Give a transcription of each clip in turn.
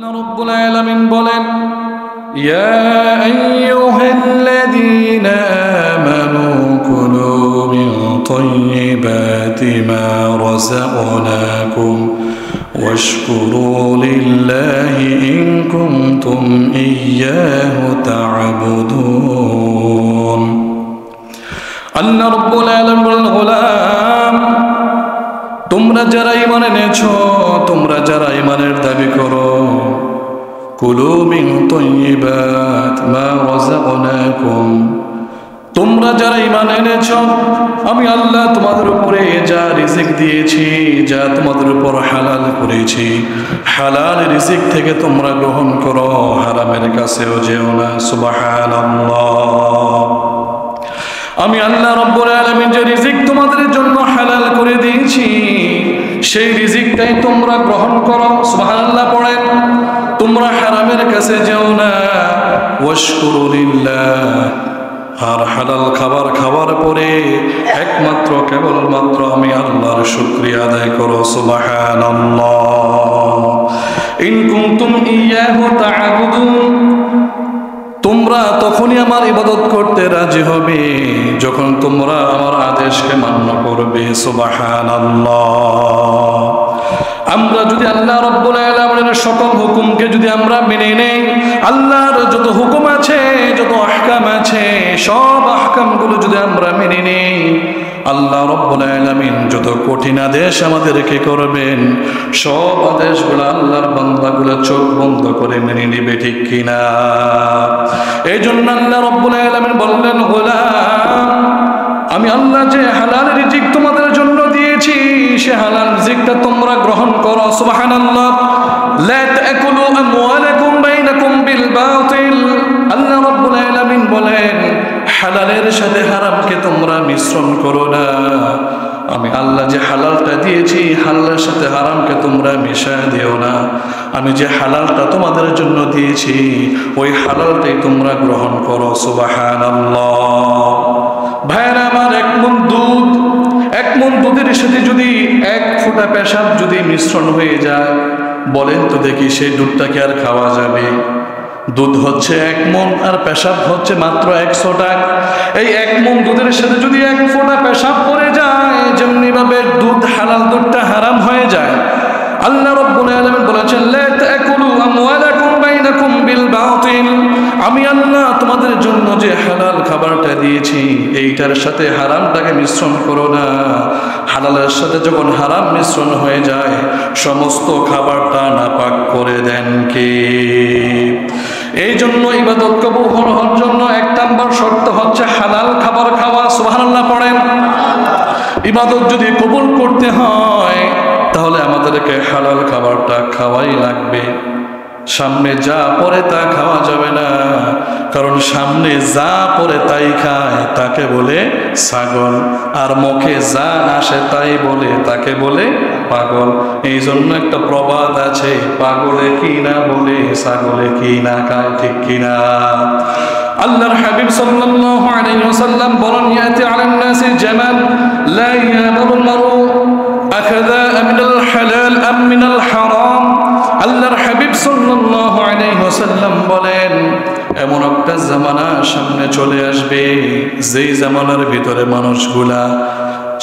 আল্লাহ রাব্বুল আলামিন বলেন, ইয়া আইয়ুহাল্লাযীনা আমানু কুলু মিন তাইয়্যিবাতি মা রাযাকনাকুম ওয়াশকুরু লিল্লাহি ইন কুনতুম ইয়্যাহু তা'বুদুন। আল্লাহ রাব্বুল আলামিন বলেন, গোলাম, তোমরা যারা ঈমান এনেছো, তোমরা যারা ঈমানের দাবি করো, কুলু মিন তাইয়্যিবাত মা রাযাকনাকুম, তোমরা যারা ঈমান এনেছো, আমি আল্লাহ তোমাদের উপরে যা রিজিক দিয়েছি, যা তোমাদের উপর হালাল করেছি, হালাল রিজিক থেকে তোমরা গ্রহণ করো, হারামের কাছেও যেও না। সুবহানাল্লাহ। আমি আল্লাহ রাব্বুল আলামিন যে রিজিক তোমাদের জন্য হালাল করে দিয়েছি, সেই রিজিকটাই তোমরা গ্রহণ করো। সুবহানাল্লাহ পড়েন। তোমরা হারামের কাছে যেও না। ওয়াশকুরু লিল্লাহ, আর হালাল খাবার খাওয়ার পরে একমাত্র কেবলমাত্র আমি আল্লাহর শুকরিয়া আদায় করো। সুবহানাল্লাহ। ইন কুনতুম ইয়্যাহু তা'বুদুন, তোমরা তখনই আমার ইবাদত করতে রাজি হবে যখন তোমরা আমার আদেশকে মান্য করবে। সুবহানাল্লাহ। আমরা যদি আল্লাহ রাব্বুল আলামিনের সকল হুকুমকে যদি আমরা মেনে নেই, আল্লাহর যত হুকুম আছে, যত আহকাম আছে, সব আহকামগুলো যদি আমরা মেনে নেই, আল্লাহ রাব্বুল আলামিন যত কঠিন আদেশ আমাদেরকে করবেন, সব আদেশগুলো আল্লাহর বান্দাগুলো চোখ বন্ধ করে মেনে নেবে, ঠিক কিনা? এই জন্য আল্লাহ রাব্বুল আলামিন বললেন, গোলাম, আমি আল্লাহ যে হালাল রিজিক তোমাদের জন্য দিয়েছি, সে হালাল রিজিকটা তোমরা গ্রহণ করো। সুবহানাল্লাহ। লা তাকুলু আমওয়ালাকুম বাইনাকুম বিল বাতিল, আল্লাহ রাব্বুল আলামিন বলেন, হালালের সাথে হারামকে তোমরা মিশ্রণ করো না। আমি আল্লাহ যে হালালটা দিয়েছি, হালালের সাথে হারামকে তোমরা মিশায় দিও না। আমি যে হালালটা তোমাদের জন্য দিয়েছি, ওই হালালটাই তোমরা গ্রহণ করো। সুবহানাল্লাহ। ভাইরা আমার, এক মন দুধের সাথে যদি এক ফোঁটা পেশাব যদি মিশ্রণ হয়ে যায়, বলেন তো দেখি সেই দুধটা কি আর খাওয়া যাবে? দুধ হচ্ছে 1 মণ আর পেশাব হচ্ছে মাত্র 100 টাকা। এই 1 মণ দুধের সাথে যদি এক ফোঁটা পেশাব পড়ে যায়, যেমনি ভাবে দুধ হালাল দুধটা হারাম হয়ে যায়। আল্লাহ রাব্বুল আলামিন বলেছেন, লা তাকুলু আমওয়ালাকুম বাইনাকুম বিল বাতিল, আমি আল্লাহ তোমাদের জন্য যে হালাল খাবারটা দিয়েছি, এইটার সাথে হারামটাকে মিশ্রণ করো না। হালালের সাথে যখন হারাম মিশ্রণ হয়ে যায়, সমস্ত খাবারটা নাপাক করে দেন কে? এই জন্য ইবাদত কবুল হওয়ার জন্য 1 নাম্বার শর্ত হচ্ছে হালাল খাবার খাওয়া। সুবহানাল্লাহ পড়েন। ইবাদত যদি কবুল করতে হয়, তাহলে আমাদেরকে হালাল খাবারটা খাওয়াই লাগবে। সামনে যা পড়ে তা খাওয়া যাবে না, কারণ সামনে যা পড়ে তাই খায় তাকে বলে ছাগল, আর মুখে যা আসে তাই বলে তাকে বলে পাগল। এই জন্য একটা প্রবাদ আছে, পাগলে কি না বলে, ছাগলে কি না খায়, ঠিক কিনা? আল্লাহর হাবিব সাল্লাল্লাহু আলাইহি ওয়াসাল্লাম বলেন, ইয়াতি আলান নাসি জামান লা ইয়াদুল মারু আখাযা মিনাল হালাল আম মিনাল হারাম। আল্লাহর হাবিব সাল্লাল্লাহু আলাইহি ওয়াসাল্লাম বলেন, এমন একটা জামানা সামনে চলে আসবে, যেই জামানার ভিতরে মানুষগুলা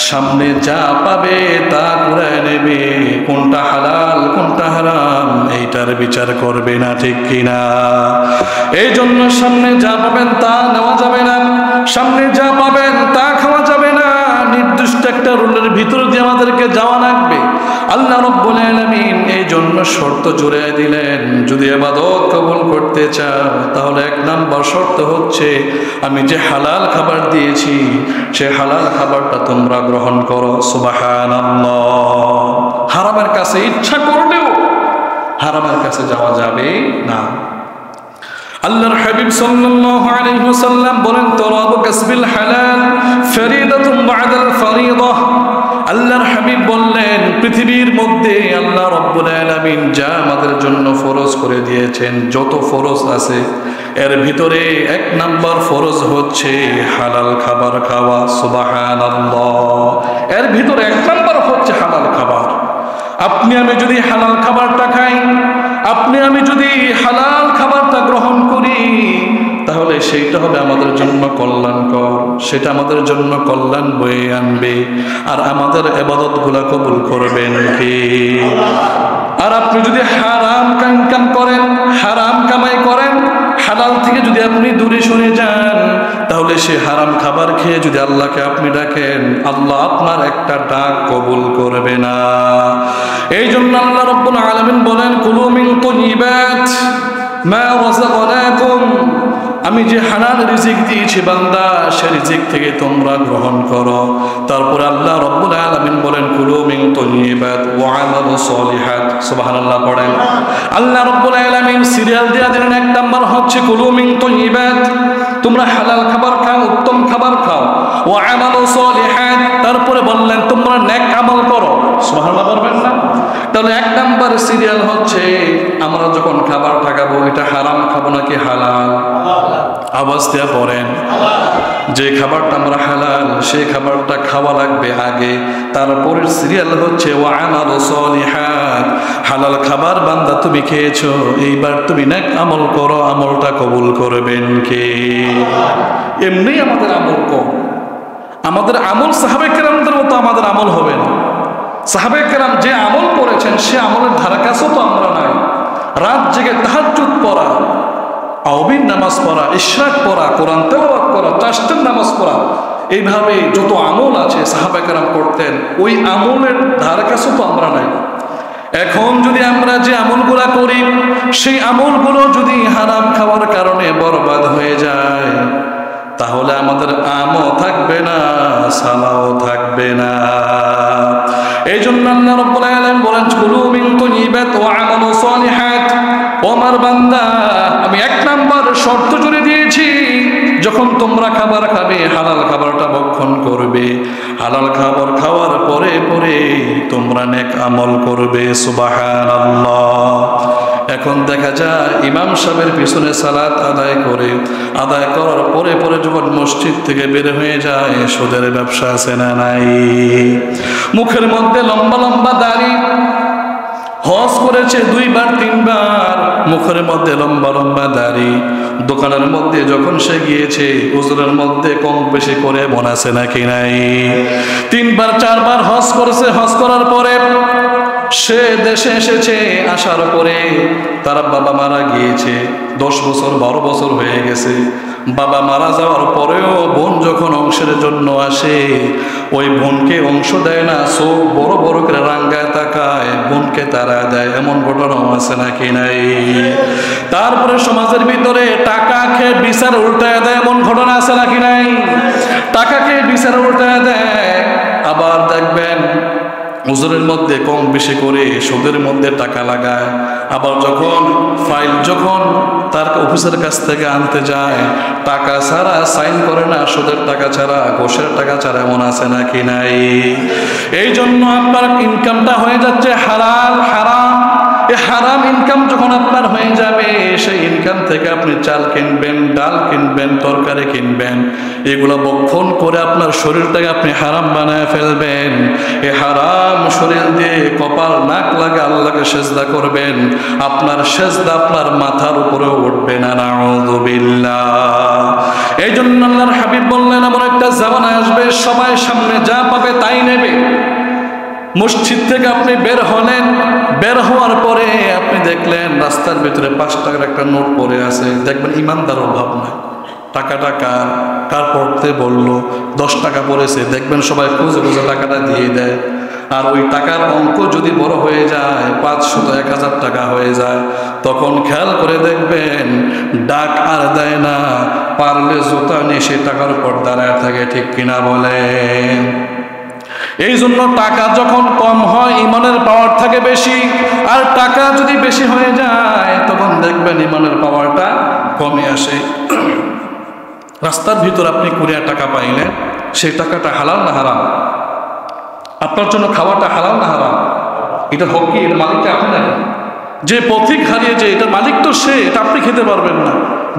সামনে যা পাবে তা কুড়ায় নেবে, কোনটা হালাল কোনটা হারাম এইটার বিচার করবে না, ঠিক কিনা? এই জন্য সামনে যা পাবেন তা নেওয়া যাবে না, সামনে যা পাবেন তা খাওয়া যাবে না। নির্দিষ্ট একটা রুলের ভিতর দিয়ে আমাদেরকে যাওয়া লাগবে। আল্লাহ রাব্বুল আলামিন এই জন্য শর্ত জুড়ে দিলেন, যদি ইবাদত কবুল করতে চাও, তাহলে 1 নাম্বার শর্ত হচ্ছে, আমি যে হালাল খাবার দিয়েছি, সে হালাল খাবারটা তোমরা গ্রহণ করো। সুবহানাল্লাহ। হারামের কাছে ইচ্ছা করলেও হারামের কাছে যাওয়া যাবে না। আল্লাহর হাবিব সাল্লাল্লাহু আলাইহি ওয়াসাল্লাম বলেন, তলাবু কাসবিল হালাল ফরিদাতুন বা'দাল ফরিদাহ। আল্লাহর হাবিব বললেন, পৃথিবীর মধ্যে আল্লাহ রাব্বুল আলামিন যা আমাদের জন্য ফরজ করে দিয়েছেন, যত ফরজ আছে, এর ভিতরে 1 নাম্বার ফরজ হচ্ছে হালাল খাবার খাওয়া। সুবহানাল্লাহ। এর ভিতরে 1 নাম্বার হচ্ছে হালাল খাবার। আপনি আমি যদি হালাল খাবারটা খাই, আপনি আমি যদি হালাল খাবারটা গ্রহণ করি তাহলে সেইটা হবে আমাদের জন্য কল্যাণকর, সেটা আমাদের জন্য কল্যাণ বয়ে আনবে, আর আমাদের ইবাদতগুলো কবুল করবেন কে? আর আপনি যদি হারাম ইনকাম করেন, হারাম কামাই করেন, হালাল থেকে যদি আপনি দূরে সরে যান, তাহলে সে হারাম খাবার খেয়ে যদি আল্লাহকে আপনি ডাকেন, আল্লাহ আপনার একটা ডাক কবুল করবে না। এই জন্য আল্লাহ রাব্বুল আলামিন বলেন, কুলু মিন তাইয়্যিবাত মা রাযাকনাকুম, আমি যে হালাল রিজিক দিয়েছি বান্দা, সে রিজিক থেকে তোমরা গ্রহণ করো। তারপরে আল্লাহ রাব্বুল আলামিন বলেন, কুলু মিন তাইয়্যিবাত ওয়া আমালু সলিহাত। সুবহানাল্লাহ পড়েন। আল্লাহ রাব্বুল আলামিন সিরিয়াল দিয়ে দিলেন, এক নাম্বার হচ্ছে কুলু মিন তাইয়্যিবাত, তোমরা হালাল খাবার খাও, উত্তম খাবার খাও। ওয়া আমালু সলিহাত, তারপরে বললেন তোমরা নেক আমল করো। সুবহানাল্লাহ বলবেন না? তাহলে এক নাম্বার সিরিয়াল হচ্ছে আমরা যখন খাবার খাবো, এটা হারাম খাবো নাকি হালাল? আওয়াজ দিয়ে পড়েন। যে খাবারটা আমরা হালাল, সেই খাবারটা খাওয়া লাগবে আগে, তারপরের সিরিয়াল হচ্ছে ওয়া আমালু সলিহাত, হালাল খাবার বান্দা তুমি খেয়েছো, এইবার তুমি নেক আমল করো, আমলটা কবুল করবেন কে? এমনি আমাদের আমল কম, আমাদের আমল সাহাবে কেরামদের মতো আমাদের আমল হবে না। সাহাবে কেরাম যে আমল করেছেন সে আমলের ধারা কাছেও তো আমরা নাই। রাত জেগে তাহাজ্জুদ পড়া, আওবিন নামাজ পড়া, ইশরাক পড়া, কোরআন তেলাওয়াত করা, চারটার নামাজ পড়া, এইভাবে যত আমল আছে সাহাবা কেরাম করতেন, ওই আমলের ধারা কাছেও তো আমরা নাই। এখন যদি আমরা যে আমলগুলো করি, সেই আমলগুলো যদি হারাম খাওয়ার কারণে বরবাদ হয়ে যায়, তাহলে আমাদের আমও থাকবে না, সালাও থাকবে না। এই জন্য আল্লাহ রাব্বুল আলামিন বলেন, কুলু মিন তাইয়্যিবাত ওয়া আমালু সলিহাত। ও আমার বান্দা, আমি এক নাম্বার শর্ত জুড়ে দিয়েছি, যখন তোমরা খাবার খাবে হালাল খাবারটা ভক্ষণ করবে, হালাল খাবার খাওয়ার পরে পরে তোমরা নেক আমল করবে। সুবহানাল্লাহ। এখন দেখা যায় ইমাম সাহেবের পিছনে সালাত আদায় করার পরে পরে যখন মসজিদ থেকে বের হয়ে যায়, সুদের ব্যবসা আছে না নাই? মুখের মধ্যে লম্বা লম্বা দাড়ি, হজ করেছে 2 বার 3 বার, মুখের মধ্যে লম্বা লম্বা দাড়ি, দোকানের মধ্যে যখন সে গিয়েছে হুজুরের মধ্যে কম বেশি করে বোনাছে নাকি নাই? 3 বার 4 বার হজ করেছে, হজ করার পরে সে দেশে এসেছে, আসার পরে তার বাবা মারা গিয়েছে, 10 বছর 12 বছর হয়ে গেছে। বাবা মারা যাওয়ার পরেও বোন যখন অংশের জন্য আসে, ওই বোনকে অংশ দেয় না, চোখ বড় বড় করে রাঙ্গায় তাকায়, বোনকে তারা দেয়, এমন ঘটনাও আছে নাকি নাই? তারপরে সমাজের ভিতরে টাকা খেয়ে বিচার উল্টায় দেয়, এমন ঘটনা আছে নাকি নাই? টাকা খেয়ে বিচার উল্টায় দেয়। আবার দেখবেন হুজুরের মধ্যে কম বেশি করে সুদের মধ্যে টাকা লাগায়। আবার যখন ফাইল যখন তার অফিসের কাছ থেকে আনতে যায়, টাকা ছাড়া সাইন করে না, সুদের টাকা ছাড়া, ঘোষের টাকা ছাড়া, এমন আছে নাকি নাই? এই জন্য আপনার ইনকামটা হয়ে যাচ্ছে হালাল হারাম। এই হারাম ইনকাম যখন আপনার হয়ে যাবে, সেই ইনকাম থেকে আপনি চাল কিনবেন, ডাল কিনবেন, তরকারি কিনবেন, এগুলো বক্ষণ করে আপনার শরীরটাকে আপনি হারাম বানায় ফেলবেন। এই হারাম শরীর দিয়ে কপাল নাক লাগে আল্লাহকে সেজদা করবেন, আপনার সেজদা আপনার মাথার উপরে উঠবে না। নাউযুবিল্লাহ। এই জন্য আল্লাহর হাবিব বললেন, এমন একটা জামানা আসবে সবাই সামনে যা পাবে তাই নেবে। মসজিদ থেকে আপনি বের হলেন, বের হওয়ার পরে আপনি দেখলেন রাস্তার ভিতরে 5 টাকার একটা নোট পড়ে আছে, দেখবেন ইমানদার অভাব নাই। টাকাটা কার পড়তে বললো, 10 টাকা পড়েছে, দেখবেন সবাই খুঁজে খুঁজে টাকাটা দিয়ে দেয়। আর ওই টাকার অঙ্ক যদি বড় হয়ে যায়, 500 1000 টাকা হয়ে যায়, তখন খেয়াল করে দেখবেন ডাক আর দেয় না, পারলে জুতা নিয়ে সে টাকার উপর দাঁড়ায় থাকে। ঠিক কিনা বলেন? এই জন্য টাকা যখন কম হয় ইমানের পাওয়ার থাকে বেশি, আর টাকা যদি বেশি হয়ে যায় তখন দেখবেন ইমানের পাওয়ারটা কমে আসে। রাস্তার ভিতর আপনি 20 টাকা পাইলেন, সেই টাকাটা হালাল না হারাম? আপনার জন্য খাওয়াটা হালাল না হারাম? এটা হক কি? এর মালিকটা আপনি দেখেন। যে পথিক হারিয়েছে এটার মালিক তো সে, এটা আপনি খেতে পারবেন না।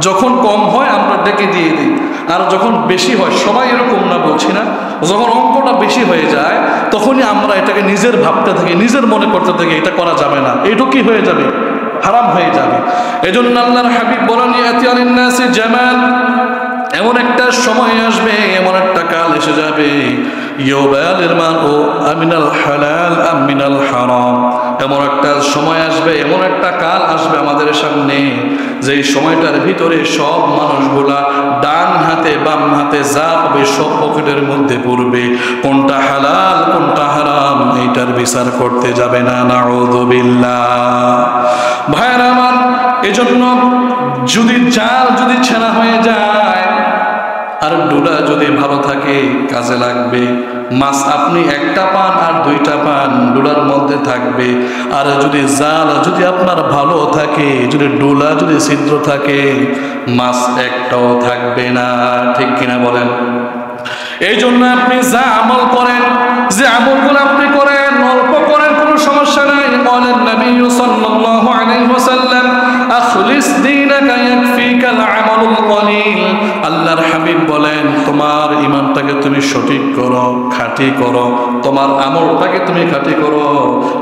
যখন কম হয় আমরা ডেকে দিয়ে দিই, আর যখন বেশি হয়, সবাই এরকম না বলছি না, যখন অঙ্কটা বেশি হয়ে যায় তখনই আমরা এটাকে নিজের ভাবতে থাকি, নিজের মনে করতে থাকি এটা করা যাবে না, এইটা কি হয়ে যাবে, হারাম হয়ে যাবে। এজন্য আল্লাহর হাবিব বলেন ইয়াতি আলিন নাসি জামান, এমন একটা সময় আসবে, এমন একটা কাল এসে যাবে, ইউবালিল মারউ আমিনাল হালাল আম মিনাল হারাম, এমন একটা সময় আসবে, এমন একটা কাল আসবে আমাদের সামনে, যেই সময়টার ভিতরে সব মানুষগুলা ডান হাতে বাম হাতে যা পাবে সব পকেটের মধ্যে পড়বে, কোনটা হালাল কোনটা হারাম এইটার বিচার করতে যাবে না। নাউযুবিল্লাহ। ভাইরা আমার, এজন্য যদি জাল যদি ছেঁড়া হয়ে যায় আর ডুলা যদি ভালো থাকে কাজে লাগবে। মাছ আপনি একটা পান আর দুইটা পান ডুলার মধ্যে থাকবে, আর যদি জাল যদি আপনার ভালো থাকে, যদি ডুলা যদি ছিদ্র থাকে, মাছ একটাও থাকবে না। ঠিক কিনা বলেন? এই জন্য আপনি যা আমল করেন, যে আমলগুলো আপনি করেন, অল্প করেন, কোনো সমস্যা নাই। বলেন নবী সাল্লাল্লাহু আলাইহি ওয়াসাল্লাম আখলিস দীনাকা ইয়াকফিকাল আমালুল কলিল। আল্লাহর হাবিব বলেন তোমার ঈমানটাকে তুমি সঠিক করো, খাঁটি করো, তোমার আমলটাকে তুমি খাঁটি করো।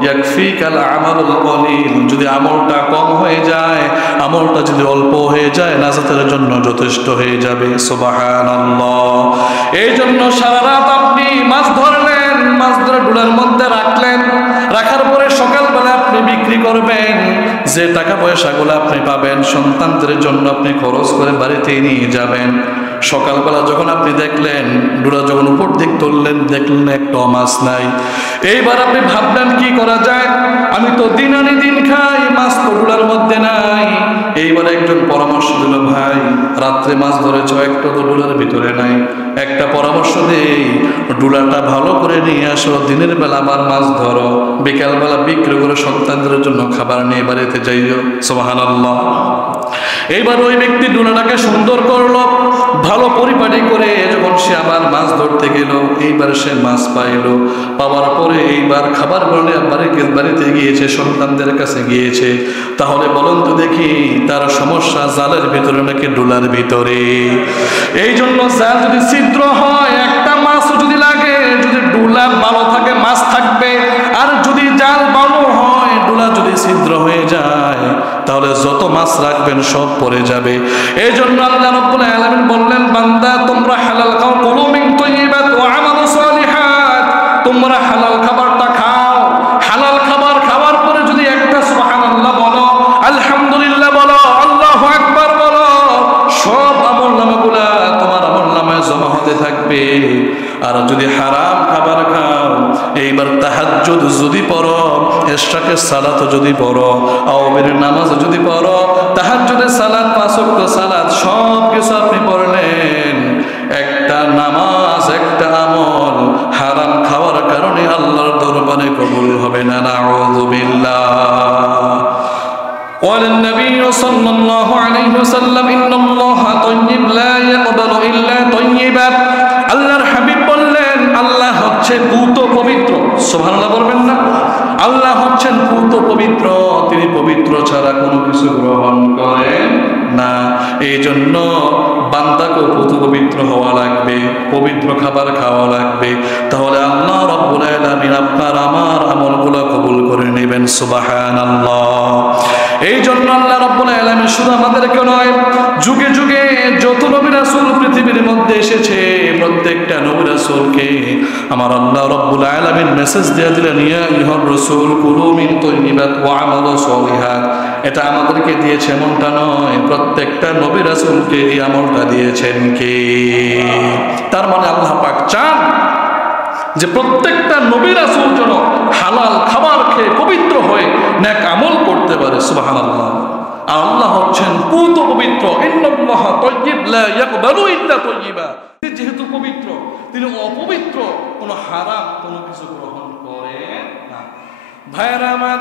ইয়াকফিকাল আমালুল কলিল, যদি আমলটা কম হয়ে যায়, আমলটা যদি অল্প হয়ে যায়, নাজাতের জন্য যথেষ্ট হয়ে যাবে। সুবহানাল্লাহ। এই জন্য সারা রাত আপনি মাছ ধরলেন, মাছ ধরে ডুলার মধ্যে রাখলেন, রাখার পরে সকালবেলা আপনি বিক্রি করবেন, যে টাকা পয়সাগুলো আপনি পাবেন সন্তানদের জন্য আপনি খরচ করে বাড়িতে নিয়ে যাবেন। সকালবেলা যখন আপনি দেখলেন ডুলা যখন উপর দিক তুললেন, দেখলেন একটা মাছ নাই, এইবার আপনি ভাবলেন কি করা যায়, আমি তো দিন আনি দিন খাই, মাছ তো ডুলার মধ্যে নাই। এইবার একজন পরামর্শ দিল, ভাই রাত্রে মাছ ধরেছ, একটা তো ডুলার ভিতরে নাই, একটা পরামর্শ দেই, ডুলাটা ভালো করে নিয়ে আসো, দিনের বেলা আবার মাছ ধরো, বিকালবেলা বিক্রি করে সন্তানদের জন্য খাবার নিয়ে বাড়িতে যাইও। সুবহানাল্লাহ। এইবার ওই ব্যক্তি ডুলাটাকে সুন্দর করলো, ভালো পরিপাটি করে যখন সে আবার মাছ ধরতে গেল, এইবার সে মাছ পাইল, পাওয়ার পরে এইবার খাবার বলে বাড়িতে গিয়েছে, সন্তানদের কাছে গিয়েছে। তাহলে বলুন তো দেখি তার সমস্যা জালের ভিতরে নাকি ডুলার ভিতরে? এই জন্য জাল যদি ছিদ্র হয়, একটা মাছও যদি লাগে, যদি ডুলা ভালো থাকে মাছ থাকবে, আর যদি জাল ভালো হয় ডুলা যদি ছিদ্র হয়ে যায়, তাহলে যত মাছ রাখবেন সব পড়ে যাবে। এই জন্য আল্লাহ রাব্বুল আলামিন বললেন, বান্দা তোমরা হালাল খাও, কুলু মিন তাইয়্যিবাত ওয়া আমালু সালিহাত, তোমরা হালাল খাবারটা খাও। হালাল খাবার খাওয়ার পরে যদি একটা সুবহানাল্লাহ বলো, আলহামদুলিল্লাহ বলো, আল্লাহু আকবার বলো, সব আমলনামাগুলা তোমার আমলনামায় জমা হতে থাকবে। আর যদি হারাম খাবার খাও, এইবার তাহাজ্জুদ যদি পড়ো, ইশরাকের সালাত যদি পড়ো, আওয়ামের নামাজ যদি পড়ো, তাহাজ্জুদের সালাত, পাঁচ ওয়াক্ত সালাত, সব কিছু আপনি পড়লেন, একটা নামাজ একটা আমল হারাম খাওয়ার কারণে আল্লাহর দরবারে কবুল হবে না। নাউযুবিল্লাহ। قال النبي صلى الله عليه وسلم إن الله طيب لا يقبل إلا طيبا। আল্লাহর হাবিব বললেন আল্লাহ হচ্ছে পূত পবিত্র। সুবহানাল্লাহ বলবেন না? আল্লাহ হচ্ছেন পূত পবিত্র, তিনি পবিত্র ছাড়া কোনো কিছু গ্রহণ করেন না। এই জন্য বান্দাকে পূত পবিত্র হওয়া লাগবে, পবিত্র খাবার খাওয়া লাগবে, তাহলে আল্লাহ রাব্বুল আলামিন আপনার আমার আমলগুলো কবুল করে নেবেন। সুবহানাল্লাহ। এই জন্য আল্লাহ রাব্বুল আলামিন শুধু আমাদেরকে নয়, যুগে যুগে যত নবী রাসূল পৃথিবীর মধ্যে এসেছে, প্রত্যেকটা নবী রাসূলকে আমার আল্লাহ রাব্বুল আলামিন মেসেজ দিয়ে দিলেন, ইয়া আইয়ুহার রাসূল কুলু মিন তাইয়্যিবাত ওয়া আমালু সালিহাত। এটা আমাদেরকে দিয়েছে এমনটা নয়, প্রত্যেকটা নবী রাসূলকে এই আমলটা দিয়েছেন কে? তার মানে আল্লাহ পাক চান যে প্রত্যেকটা নবী রাসূল যেন হালাল খাবার খেয়ে পবিত্র হয়ে নেক আমল করতে পারে। সুবহানাল্লাহ। আর আল্লাহ হচ্ছেন পূত পবিত্র, ইন্নাল্লাহা তাইয়্যিব লা ইয়াকবালু ইল্লা তাইয়্যিবা। যেহেতু পবিত্র, তিনি অপবিত্র কোনো হারাম কোনো কিছু গ্রহণ করেন না। ভাইরা আমার,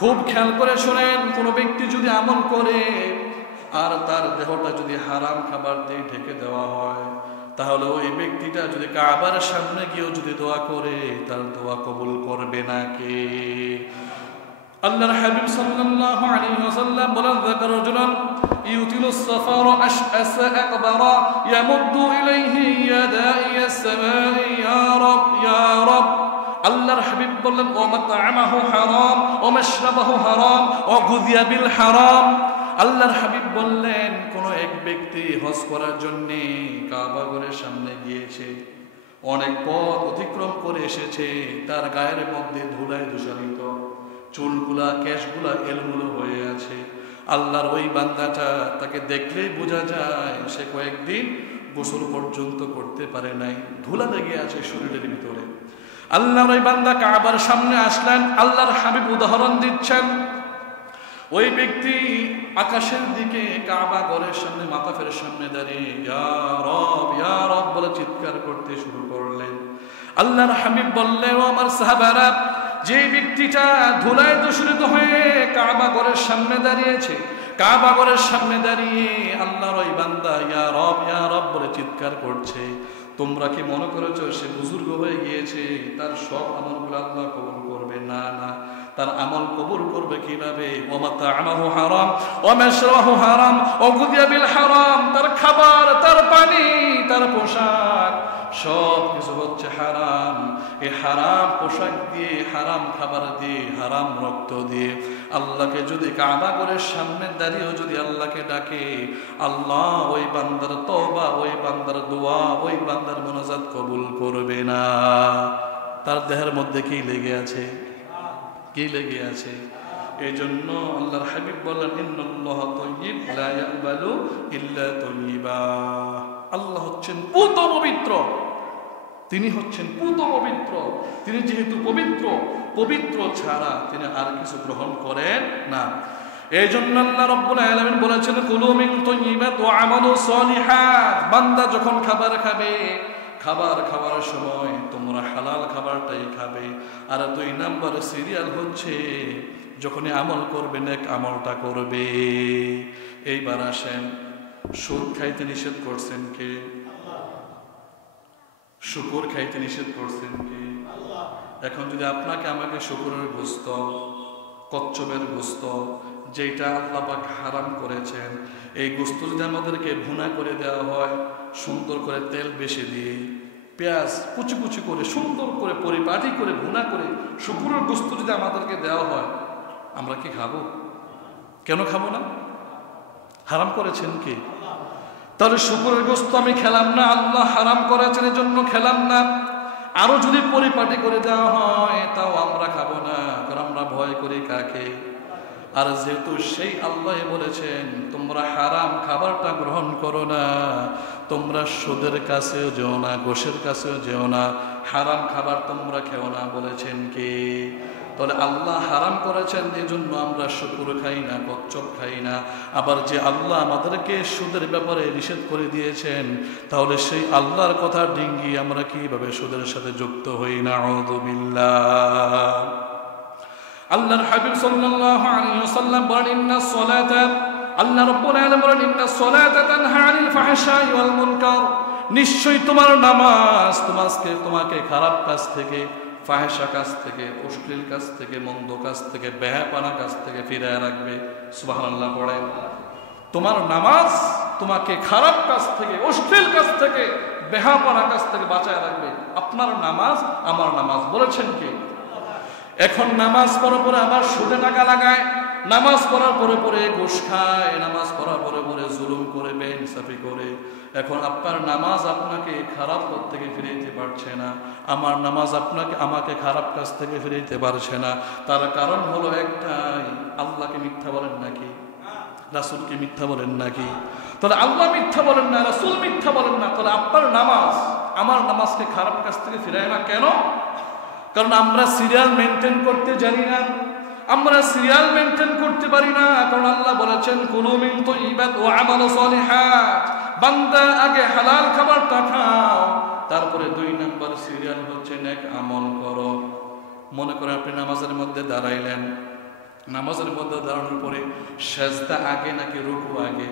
খুব খেয়াল করে শোনেন, কোনো ব্যক্তি যদি আমল করে আর তার দেহটা যদি হারাম খাবার দিয়ে ঢেকে দেওয়া হয়, তাহলে ওই ব্যক্তিটা যদি কাবার সামনে গিয়েও যদি দোয়া করে, তার দোয়া কবুল করবে না কে? আল্লাহর হাবিব সাল্লাল্লাহু আলাইহি ওয়াসাল্লাম বলেন, যাকার রাজুলান ইউতিলুস সাফারা আশআসা আকবারা ইয়ামুদ্দু ইলাইহি ইয়াদাই আস-সামাই ইয়া রাব ইয়া রাব। আল্লাহর হাবিব বললেন ওয়া মাতআমাহু হারাম ওয়া মাশরাবাহু হারাম ওয়া গুযিয়া বিল হারাম। আল্লাহর হাবিব বললেন কোন এক ব্যক্তি হজ করার জন্য কাবা ঘরের সামনে গিয়েছে, অনেক পথ অতিক্রম করে এসেছে, তার গায়ের মধ্যে ধুলায় দূষিত, চুলগুলা কেশগুলা এলোমেলো হয়ে আছে। আল্লাহর ওই বান্দাটা, তাকে দেখলেই বোঝা যায় সে কয়েকদিন গোসল পর্যন্ত করতে পারে নাই, ধুলা লেগে আছে শরীরের ভিতরে। আল্লাহর ওই বান্দা কাবার সামনে আসলেন, আল্লাহর হাবিব উদাহরণ দিচ্ছেন। ওই ব্যক্তি আকাশের দিকে কাবা ঘরের সামনে মাতাফের সামনে দাঁড়িয়ে ইয়া রব বলে চিৎকার করতে শুরু করলেন। আল্লাহর হাবিব বললেন ও আমার সাহাবারা, যে ব্যক্তিটা ধুলায় দূষিত হয়ে কাবা ঘরের সামনে দাঁড়িয়েছে, কাবা ঘরের সামনে দাঁড়িয়ে আল্লাহর ওই বান্দা ইয়া রব বলে চিৎকার করছে, তোমরা কি মনে করেছো সে বুজুর্গ হয়ে গিয়েছে, তার সব আমলগুলো আল্লাহ কবুল করবে? না না, তার আমল কবুল করবে কিভাবে? ওয়া মাতআমাহু হারাম ওয়া মাশরাবাহু হারাম ওয়া গুযিয়া বিল হারাম, তার খাবার, তার পানি, তার পোশাক সব কিছু হচ্ছে হারাম। এই হারাম পোশাক দিয়ে, হারাম খাবার দিয়ে, হারাম রক্ত দিয়ে আল্লাহকে যদি কাবা ঘরের সামনে দাঁড়িয়েও যদি আল্লাহকে ডাকে, আল্লাহ ওই বান্দার তওবা, ওই বান্দার দোয়া, ওই বান্দার মুনাজাত কবুল করবে না। তার দেহের মধ্যে কি লেগে আছে? কি লেগে আছে? এই জন্য আল্লাহর হাবিব বললেন ইন্নাল্লাহা তাইয়্যিব লা ইয়াকবালু ইল্লা তাইয়্যিবা। আল্লাহ হচ্ছেন পুত পবিত্র, তিনি হচ্ছেন পুত পবিত্র। তিনি যেহেতু পবিত্র, পবিত্র ছাড়া তিনি আর কিছু গ্রহণ করেন না। এই জন্য আল্লাহ রাব্বুল আলামিন বলেছেন কুলু মিন তাইয়্যিবাত ওয়া আমালু সলিহাত। বান্দা যখন খাবার খাবে, খাবার খাওয়ার সময় তোমরা হালাল খাবারটাই খাবে। আর 2 নাম্বার সিরিয়াল হচ্ছে যখনই আমল করবে নেক আমলটা করবে। এইবার আসেন, সুদ খাইতে নিষেধ করছেন কে? শুকর খাইতে নিষেধ করছেন কে? এখন যদি আপনাকে আমাকে শুকরের গোশত, কচ্ছপের গোশত, যেটা আল্লাহ পাক হারাম করেছেন, এই গোশত যদি আমাদেরকে ভুনা করে দেওয়া হয়, সুন্দর করে তেল বেশি দিয়ে, পেঁয়াজ কুচি কুচি করে সুন্দর করে পরিপাটি করে ভুনা করে শুকরের গোশত যদি আমাদেরকে দেওয়া হয়, আমরা কি খাবো? কেন খাবো না? হারাম করেছেন কি? তাহলে শুকরের গোশত আমি খেলাম না, আল্লাহ হারাম করেছেন এর জন্য খেলাম না। আরো যদি পরিপাটি করে দেওয়া হয় তাও আমরা খাবো না, কারণ আমরা ভয় করি কাকে? আর যেহেতু সেই আল্লাহ বলেছেন তোমরা হারাম খাবারটা গ্রহণ করো না, তোমরা সুদের কাছেও যেও না, গোশের কাছেও যেও না, হারাম খাবার তোমরা খেও না বলেছেন কে? তাহলে আল্লাহ হারাম করেছেন, এই জন্য আমরা শুকর খাই না, কচ্ছপ খাই না। আবার যে আল্লাহ আমাদেরকে সুদের ব্যাপারে নিষেধ করে দিয়েছেন, তাহলে সেই আল্লাহর কথা ডিঙ্গি আমরা কিভাবে সুদের সাথে যুক্ত হই? নাউযু বিল্লাহ। আল্লাহর হাবিব সাল্লাল্লাহু আলাইহি ওয়াসাল্লাম বলেন ইন্নাস সালাতা, আল্লাহ রাব্বুল আলামিন বলেন ইন্নাস সালাতা তানহা আনিল ফাহশাই ওয়াল মুনকার, নিশ্চয়ই তোমার নামাজ তোমাকে খারাপ কাজ থেকে, ফাহেসা কাজ থেকে, অশ্লীল কাজ থেকে, মন্দ কাজ থেকে, বেহাপানা কাজ থেকে ফিরিয়ে রাখবে। সুবহানাল্লাহ পড়েন। তোমার নামাজ তোমাকে খারাপ কাজ থেকে, অশ্লীল কাজ থেকে, বেহাপানা কাজ থেকে বাঁচায় রাখবে। আপনার নামাজ আমার নামাজ বলেছেন কি? এখন নামাজ পড়ার পরে আবার সুদে টাকা লাগায়, নামাজ পড়ার পরে পরে ঘুষ খায়, নামাজ পড়ার পরে পরে জুলুম করে, বেইনসাফি করে। এখন আপনার নামাজ আপনাকে খারাপ পথ থেকে ফিরাইতে পারছে না, আমার নামাজ আমাকে খারাপ কাজ থেকে ফিরাইতে পারছে না। তার কারণ হলো একটাই, আল্লাহকে মিথ্যা বলেন নাকি, রাসূলকে মিথ্যা বলেন নাকি? তাহলে আল্লাহ মিথ্যা বলেন না, রাসূল মিথ্যা বলেন না, তাহলে আপনার নামাজ আমার নামাজকে খারাপ কাজ থেকে ফিরায় না কেন? কারণ আমরা সিরিয়াল মেনটেন করতে জানি না, আমরা সিরিয়াল মেনটেন করতে পারি না। কারণ আল্লাহ বলেছেন কুলু মিন তাইয়্যিবাত ওয়া আমালু সলিহাত, বান্দা আগে হালাল খাবারটা খাও, তারপরে 2 নাম্বার সিরিয়াল হচ্ছে নেক আমল করো। মনে করে আপনি নামাজের মধ্যে দাঁড়াইলেন, নামাজের মধ্যে দাঁড়ানোর পরে সেজদা আগে নাকি রুকু আগে?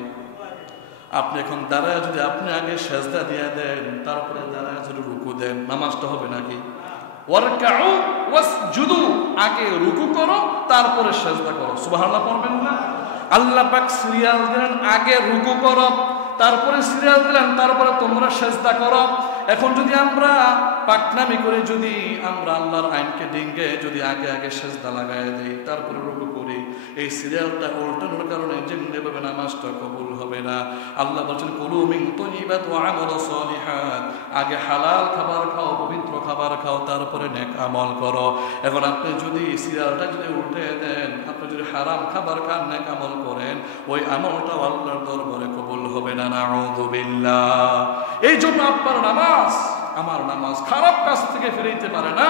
আপনি এখন দাঁড়ায় যদি আপনি আগে সেজদা দিয়ে দেন, তারপরে দাঁড়ায় যদি রুকু দেন, নামাজটা হবে নাকি? ওয়ারকাউ ওয়াসজুদু, আগে রুকু করো তারপরে সেজদা করো। সুবহানাল্লাহ পড়বেন না? আল্লাহ পাক সিরিয়াল দিলেন, আগে রুকু করো, তারপরে সিরিয়াল দিলেন, তারপরে তোমরা সেজদা করো। এখন যদি আমরা পাকনামি করে যদি আমরা আল্লাহর আইনকে ডিঙ্গে যদি আগে আগে সেজদা লাগায় দেই, তারপরে রুকু করি, এই সিরিয়ালটা উল্টানোর কারণে যেভাবে নামাজটা কবুল হবে না। আল্লাহ বলছেন কুলু মিন তাইয়িবাত ওয়া আমালু সালিহাত, আগে হালাল খাবার খাও, পবিত্র খাবার খাও, তারপরে নেক আমল করো। এখন আপনি যদি সিরিয়ালটা যদি উল্টে দেন, আপনি যদি হারাম খাবার খান, নেক আমল করেন, ওই আমলটাও আল্লাহর দরবারে কবুল হবে না। নাউযু বিল্লাহ। এই জন্য আপনার নামাজ, আমার নামাজ খারাপ কাজ থেকে ফিরাইতে পারে না।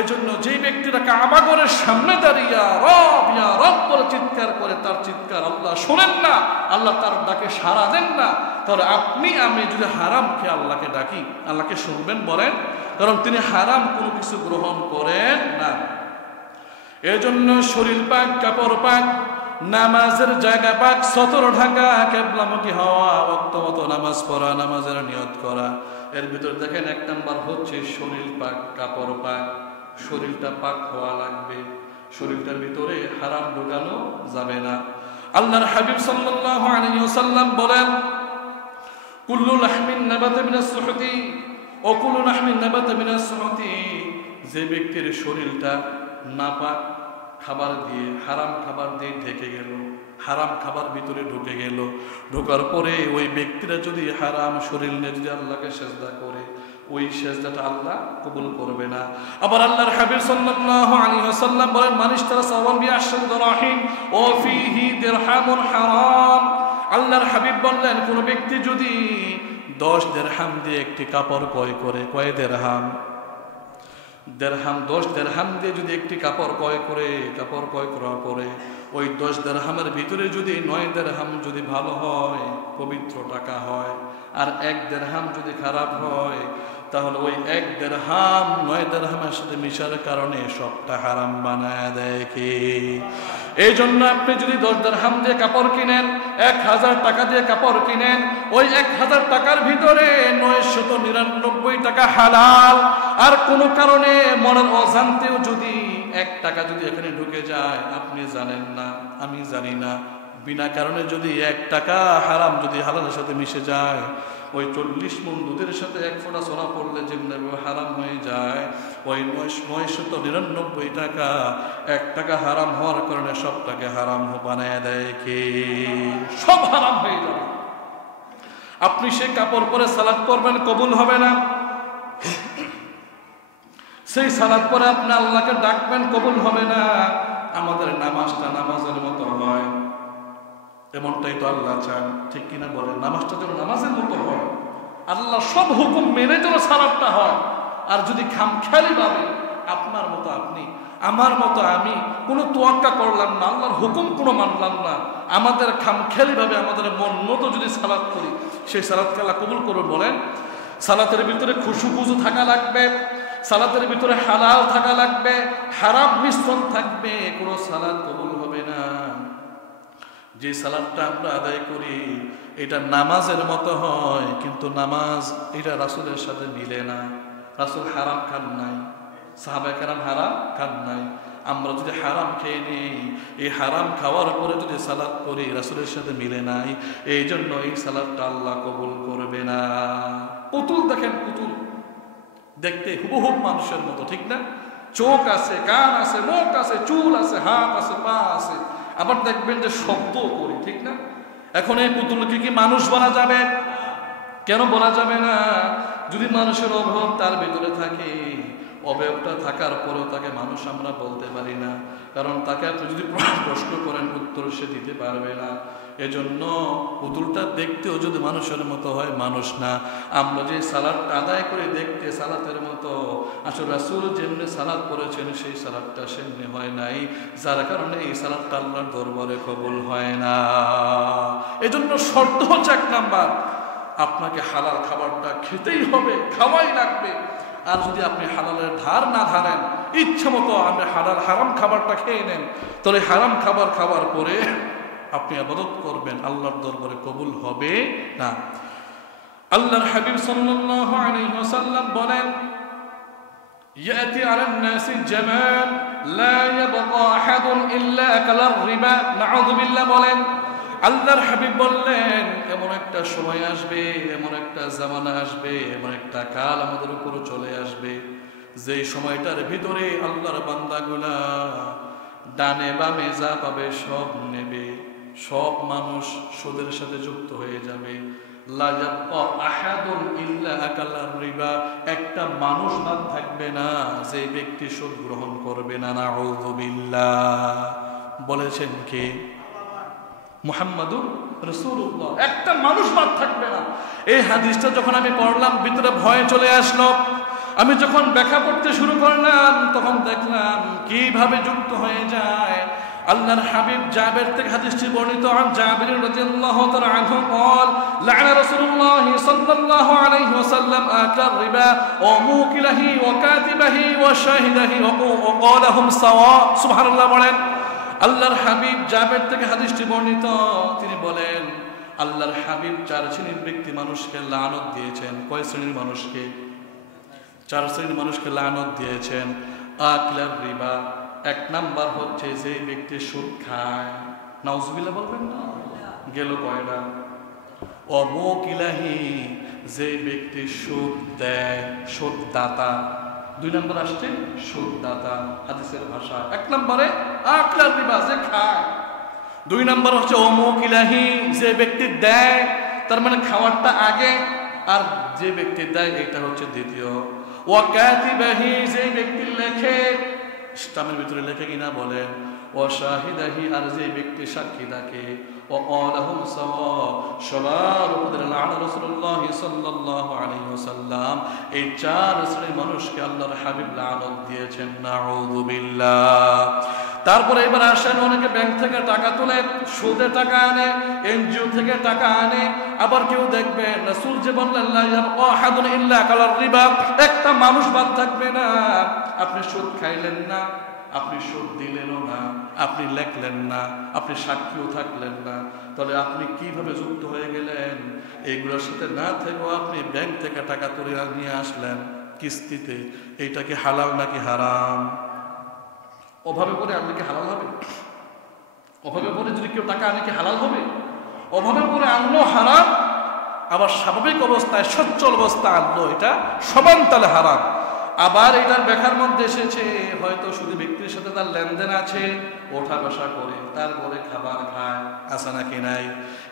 এজন্য যে ব্যক্তিরা কাবা ঘরের সামনে দাঁড়িয়ে ইয়া রব বলে চিৎকার করে, তার চিৎকার আল্লাহ শোনেন না, আল্লাহ তার ডাকে সাড়া দেন না। তাহলে আপনি আমি যদি হারাম খেয়ে আল্লাহকে ডাকি, আল্লাহকে শুনবেন বলেন? কারণ তিনি হারাম কোনো কিছু গ্রহণ করেন না। এজন্য শরীর পাক, কাপড় পাক, নামাজের জায়গা পাক, সতর ঢাকা, কিবলামুখী হওয়া, ওয়াক্ত মতো নামাজ পড়া, নামাজের নিয়ত করা। এর ভিতর দেখেন 1 নাম্বার হচ্ছে শরীর পাক, কাপড় পাক। শরীরটা পাক হওয়া লাগবে, শরীরটার ভিতরে হারাম ঢোকানো যাবে না। আল্লাহর হাবিব সাল্লাল্লাহু আলাইহি ওয়াসাল্লাম বলেন কুল্লু লাহমিন নাবাতা মিনাস সুহতি ও কুল্লু লাহমিন নাবাতা মিনাস সুহতি, যে ব্যক্তির শরীরটা নাপাক খাবার দিয়ে, হারাম খাবার দিয়ে ঢেকে গেল, হারাম খাবার ভিতরে ঢুকে গেল, ঢোকার পরে ওই ব্যক্তিরা যদি হারাম শরীর নিয়ে যদি আল্লাহকে সেজদা করে, ওই সেজদাটা আল্লাহ কবুল করবে না। আবার আল্লাহর হাবিব সাল্লাল্লাহু আলাইহি ওয়াসাল্লাম বলেন মানিশতারা সাওয়ান বিআশরি দিরহাম ও ফীহি দিরহামুন হারাম। আল্লাহর হাবিব বললেন কোন ব্যক্তি যদি 10 দিরহাম দিয়ে একটি কাপড় ক্রয় করে, কয় দিরহাম? দেড়হাম, 10 দিরহাম দিয়ে যদি একটি কাপড় ক্রয় করে, কাপড় ক্রয় করার পরে ওই 10 দিরহামের ভিতরে যদি 9 দিরহাম যদি ভালো হয়, পবিত্র টাকা হয়, আর 1 দিরহাম যদি খারাপ হয়, তাহলে ওই 1 দিরহাম 9 দিরহামের সাথে মিশার কারণে সবটা হারাম বানায় দেয়। কি এই জন্য আপনি যদি 10 দিরহাম দিয়ে কাপড় কিনেন, 1000 টাকা দিয়ে কাপড় কিনেন, ওই 1000 টাকার ভিতরে 999 টাকা হালাল। আর কোনো কারণে মনের অজান্তেও যদি 1 টাকা যদি এখানে ঢুকে যায়, আপনি জানেন না, আমি জানি না, বিনা কারণে যদি 1 টাকা হারাম যদি হালালের সাথে মিশে যায়, ওই 40 মণ দুধের সাথে 1 ফোঁটা সোনা পড়লে যেমনি হারাম হয়ে যায়, ওই 999 টাকা 1 টাকা হারাম হওয়ার কারণে সবটাকে হারাম বানায় দেয়। কি সব হারাম হয়ে যাবে। আপনি সে কাপড় পরে সালাত পড়বেন, কবুল হবে না। সেই সালাত পরে আপনি আল্লাহকে ডাকবেন, কবুল হবে না। আমাদের নামাজটা নামাজের মতো হয়, এমনটাই তো আল্লাহ চান, ঠিক কিনা বলেন? নামাজটা যেন নামাজের মতো হয়, আল্লাহ সব হুকুম মেনে যেন সালাতটা হয়। আর যদি খামখেয়ালি ভাবে আপনার মতো আপনি, আমার মতো আমি কোনো তোয়াক্কা করলাম না, আল্লাহর হুকুম কোনো মানলাম না, আমাদের খামখেয়ালি ভাবে আমাদের মন মতো যদি সালাত করি, সেই সালাতকে আল্লাহ কবুল করুন বলেন? সালাতের ভিতরে খুশু থাকা লাগবে, সালাতের ভিতরে হালাল থাকা লাগবে, হারাম মিশ্রণ থাকবে, কোনো সালাত কবুল হবে না। যে সালাতটা আমরা আদায় করি এটা নামাজের মতো হয়, কিন্তু নামাজ এটা রাসূলের সাথে মিলে না। রাসূল হারাম খান নাই, সাহাবায়ে কেরাম হারাম খান নাই। আমরা যদি হারাম খেয়ে নিই, এই হারাম খাওয়ার পরে যদি সালাত করি, রাসূলের সাথে মিলে নাই, এই জন্য এই সালাতটা আল্লাহ কবুল করবে না। পুতুল দেখেন, পুতুল দেখতে হুবহুব মানুষের মতো, ঠিক না? চোখ আছে, কান আছে, মুখ আছে, চুল আছে, হাত আছে, পা আছে, আবার দেখবেন যে শব্দ করি, ঠিক না? এখন এই পুতুলকে কি মানুষ বলা যাবে? কেন বলা যাবে না? যদি মানুষের অভাব তার ভিতরে থাকে, অবয়বটা থাকার পরেও তাকে মানুষ আমরা বলতে পারি না, কারণ তাকে আপনি যদি প্রশ্ন করেন উত্তর সে দিতে পারবে না। এজন্য পুতুলটা দেখতেও যদি মানুষের মতো হয়, মানুষ না। আমরা যে সালাতটা আদায় করে দেখতে সালাতের মতো, আসলে রাসূল যেমনি সালাত করেছেন সেই সালাতটা সেমনি হয় নাই, যার কারণে এই সালাতটা আল্লাহর দরবারে কবুল হয় না। এজন্য শর্ত হচ্ছে 1 নাম্বার, আপনাকে হালাল খাবারটা খেতেই হবে, খাওয়াই লাগবে। আর যদি আপনি হালালের ধার না ধারেন, ইচ্ছা মতো আপনি হারাম খাবারটা খেয়ে নেন, তাহলে হারাম খাবার খাওয়ার পরে আপনি ইবাদত করবেন, আল্লাহর দরবারে কবুল হবে না। আল্লাহর হাবিব সাল্লাল্লাহু আলাইহি ওয়াসাল্লাম বলেন ইয়াতি আলান নাসি জামান লা ইয়াবকা আহাদুন ইল্লা আকালার রিবা। নাউযু বিল্লাহ বলেন আল্লাহর হাবিব বললেন এমন একটা সময় আসবে, এমন একটা জামানা আসবে, এমন একটা কাল আমাদের উপর চলে আসবে, যেই সময়টার ভিতরে আল্লাহর বান্দাগুলা ডানে বামে যা পাবে সব নেবে, সব মানুষ সুদের সাথে যুক্ত হয়ে যাবে। লা ইয়াবকা আহাদুন ইল্লা আকালার রিবা, একটা মানুষ বাদ থাকবে না যে ব্যক্তি সুদ গ্রহণ করবে না। নাউযু বিল্লাহ। বলেছেন কে? মুহাম্মাদুর রাসূলুল্লাহ। একটা মানুষ বাদ থাকবে না। এই হাদিসটা যখন আমি পড়লাম ভিতরে ভয় চলে আসলো। আমি যখন ব্যাখ্যা করতে শুরু করলাম তখন দেখলাম কিভাবে যুক্ত হয়ে যায়। আল্লাহর হাবিব জাবের থেকে হাদিসটি বর্ণিত, জাবের রাদিয়াল্লাহু তাআলা আনহু قال لعن رسول الله صلى الله عليه وسلم آكل الربا وموكله وكاتبه وشاهده وقالهم سواء। সুবহানাল্লাহ বলেন। আল্লাহর হাবিব জাবের থেকে হাদিসটি বর্ণিত, তিনি বলেন আল্লাহর হাবিব 4 শ্রেণীর ব্যক্তি মানুষকে লানত দিয়েছেন। কয় শ্রেণীর মানুষকে? 4 শ্রেণীর মানুষকে লানত দিয়েছেন। আকলার রিবা, 1 নাম্বার হচ্ছে যে ব্যক্তি সুদ খায়। নাউজুবিল্লাহ বলবেন না? গেল কয়টা? অমুকিলাহি, যে ব্যক্তি সুদ দেয়, সুদদাতা। 2 নাম্বার আসছে সুদদাতা হাদিসের ভাষা। 1 নম্বরে আকলার রিবা, যে খায়। 2 নাম্বার হচ্ছে অমুকিলাহি, যে ব্যক্তি দেয়, তার মানে খাওয়ারটা আগে আর যে ব্যক্তি দেয় এটা হচ্ছে দ্বিতীয়। ওয়াকাতিবাহি, যে ব্যক্তি লেখে, স্টামের ভিতরে লেখে কিনা বলেন। ওয়াশাহিদাহি, আর যে ব্যক্তি সাক্ষী থাকে। ওয়ালাহুম সাওয়া, সবার উপরে লাআন রাসূলুল্লাহ সাল্লাল্লাহু আলাইহি ওয়াসাল্লাম। এই 4 শ্রেণীর মানুষকে আল্লাহর হাবিব লানত দিয়েছেন। নাউযু বিল্লাহ। তারপরে এবার আসেন, অনেকে ব্যাংক থেকে টাকা তোলে, সুদে টাকা আনে, এনজিও থেকে টাকা আনে। আবার কেউ দেখবেন রাসূল যে বললেন লা ইয়াবকা আহাদুন ইল্লা আকালার রিবা, একটা মানুষ বাদ থাকবে না। আপনি সুদ খাইলেন না, আপনি সুদ দিলেনও না, আপনি লেখলেন না, আপনি সাক্ষীও থাকলেন না, তাহলে আপনি কিভাবে যুক্ত হয়ে গেলেন? এইগুলোর সাথে না থেকেও আপনি ব্যাংক থেকে টাকা তুলে নিয়ে আসলেন কিস্তিতে। এইটা কি হালাল নাকি হারাম? অভাবে পড়ে আনলে কি হালাল হবে? অভাবে পড়ে যদি কেউ টাকা আনে কি হালাল হবে? অভাবে পড়ে আনলো হারাম, আবার স্বাভাবিক অবস্থায় সচ্ছল অবস্থা আনলো এটা সমান তালে হারাম। আবার এটার ব্যাখ্যার মধ্যে এসেছে হয়তো শুধু ব্যক্তির সাথে তার লেনদেন আছে, ওঠা বসা করে, তারপরে খাবার খায়, আছে নাকি নাই,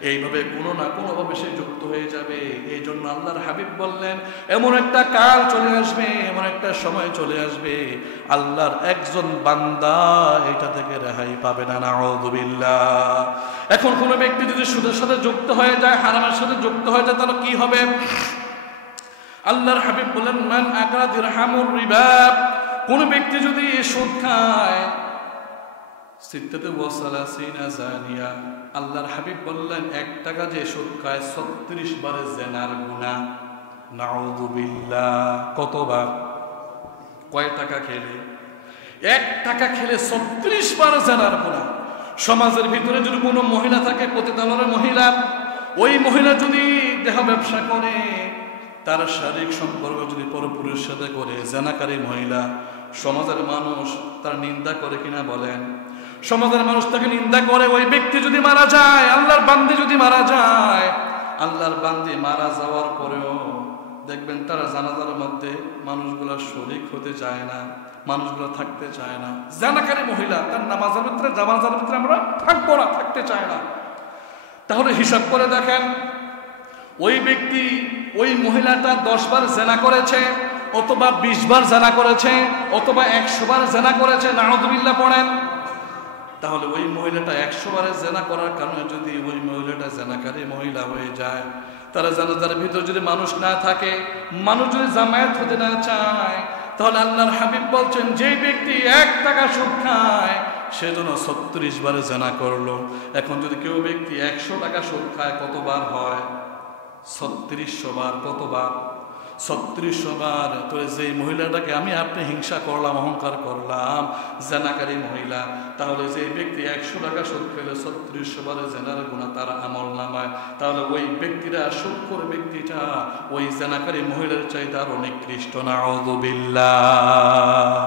এইভাবে কোনো না কোনোভাবে সে যুক্ত হয়ে যাবে। এই জন্য আল্লাহর হাবিব বললেন এমন একটা কাল চলে আসবে, এমন একটা সময় চলে আসবে, আল্লাহর একজন বান্দা এটা থেকে রেহাই পাবে না। নাউযু বিল্লাহ। এখন কোনো ব্যক্তি যদি সুদের সাথে যুক্ত হয়ে যায়, হারামের সাথে যুক্ত হয়ে যায়, তাহলে কি হবে? আল্লাহর হাবিব বলেন মান আকলা দিরহামুর রিবা, কোন ব্যক্তি যদি সুদ খায়, সিত্তাতে ওয়াসালাসিনা জানিয়া, আল্লাহর হাবিব বললেন 1 টাকা যে সুদ খায় 36 বারে জিনার গুনাহ। নাউযু বিল্লাহ। কতবার? কয় টাকা খেলে? 1 টাকা খেলে 36 বার জিনার গুনাহ। সমাজের ভিতরে যদি কোনো মহিলা থাকে, পতিতালয়ের মহিলা, ওই মহিলা যদি দেহ ব্যবসা করে, তার শারীরিক সম্পর্ক যদি পরপুরুষের সাথে করে, জানাকারী মহিলা, সমাজের মানুষ তার নিন্দা করে কিনা বলেন? সমাজের মানুষ তাকে নিন্দা করে। ওই ব্যক্তি যদি মারা যায়, আল্লাহর বান্দি যদি মারা যায়, আল্লাহর বান্দি মারা যাওয়ার পরেও দেখবেন তার জানাজার মধ্যে মানুষগুলো শরীক হতে চায় না, মানুষগুলো থাকতে চায় না। জানাকারী মহিলা তার নামাজের ভিতরে, জানাজার ভিতরে আমরা থাকবো না, থাকতে চায় না। তাহলে হিসাব করে দেখেন, ওই ব্যক্তি, ওই মহিলাটা 10 বার জেনা করেছে, অথবা 20 বার জেনা করেছে, অথবা 100 বার জেনা করেছে। নাউযুবিল্লাহ পড়েন। তাহলে ওই মহিলাটা 100 বারে জেনা করার কারণে যদি ওই মহিলাটা জেনাকারী মহিলা হয়ে যায়, তারা জানাজার ভিতর যদি মানুষ না থাকে, মানুষ যদি জামায়াত হতে না চায়, তাহলে আল্লাহর হাবিব বলছেন যে ব্যক্তি 1 টাকা সুদ খায় সেজন্য 36 বারে জেনা করলো। এখন যদি কেউ ব্যক্তি 100 টাকা সুদ খায়, কতবার হয়? 3600 বার। কতবার? 3600 বার। তো যে মহিলাটাকে আমি আপনি হিংসা করলাম, অহংকার করলাম, জেনাকারী মহিলা, তাহলে যে ব্যক্তি 100 টাকা সুদ খেলে 3600 বারে জেনার গুনাহ তার আমল নামায়, তাহলে ওই ব্যক্তিরা, সুদখোর ব্যক্তিটা ওই জেনাকারী মহিলার চাইতে আরো নিকৃষ্ট। নাউযু বিল্লাহ।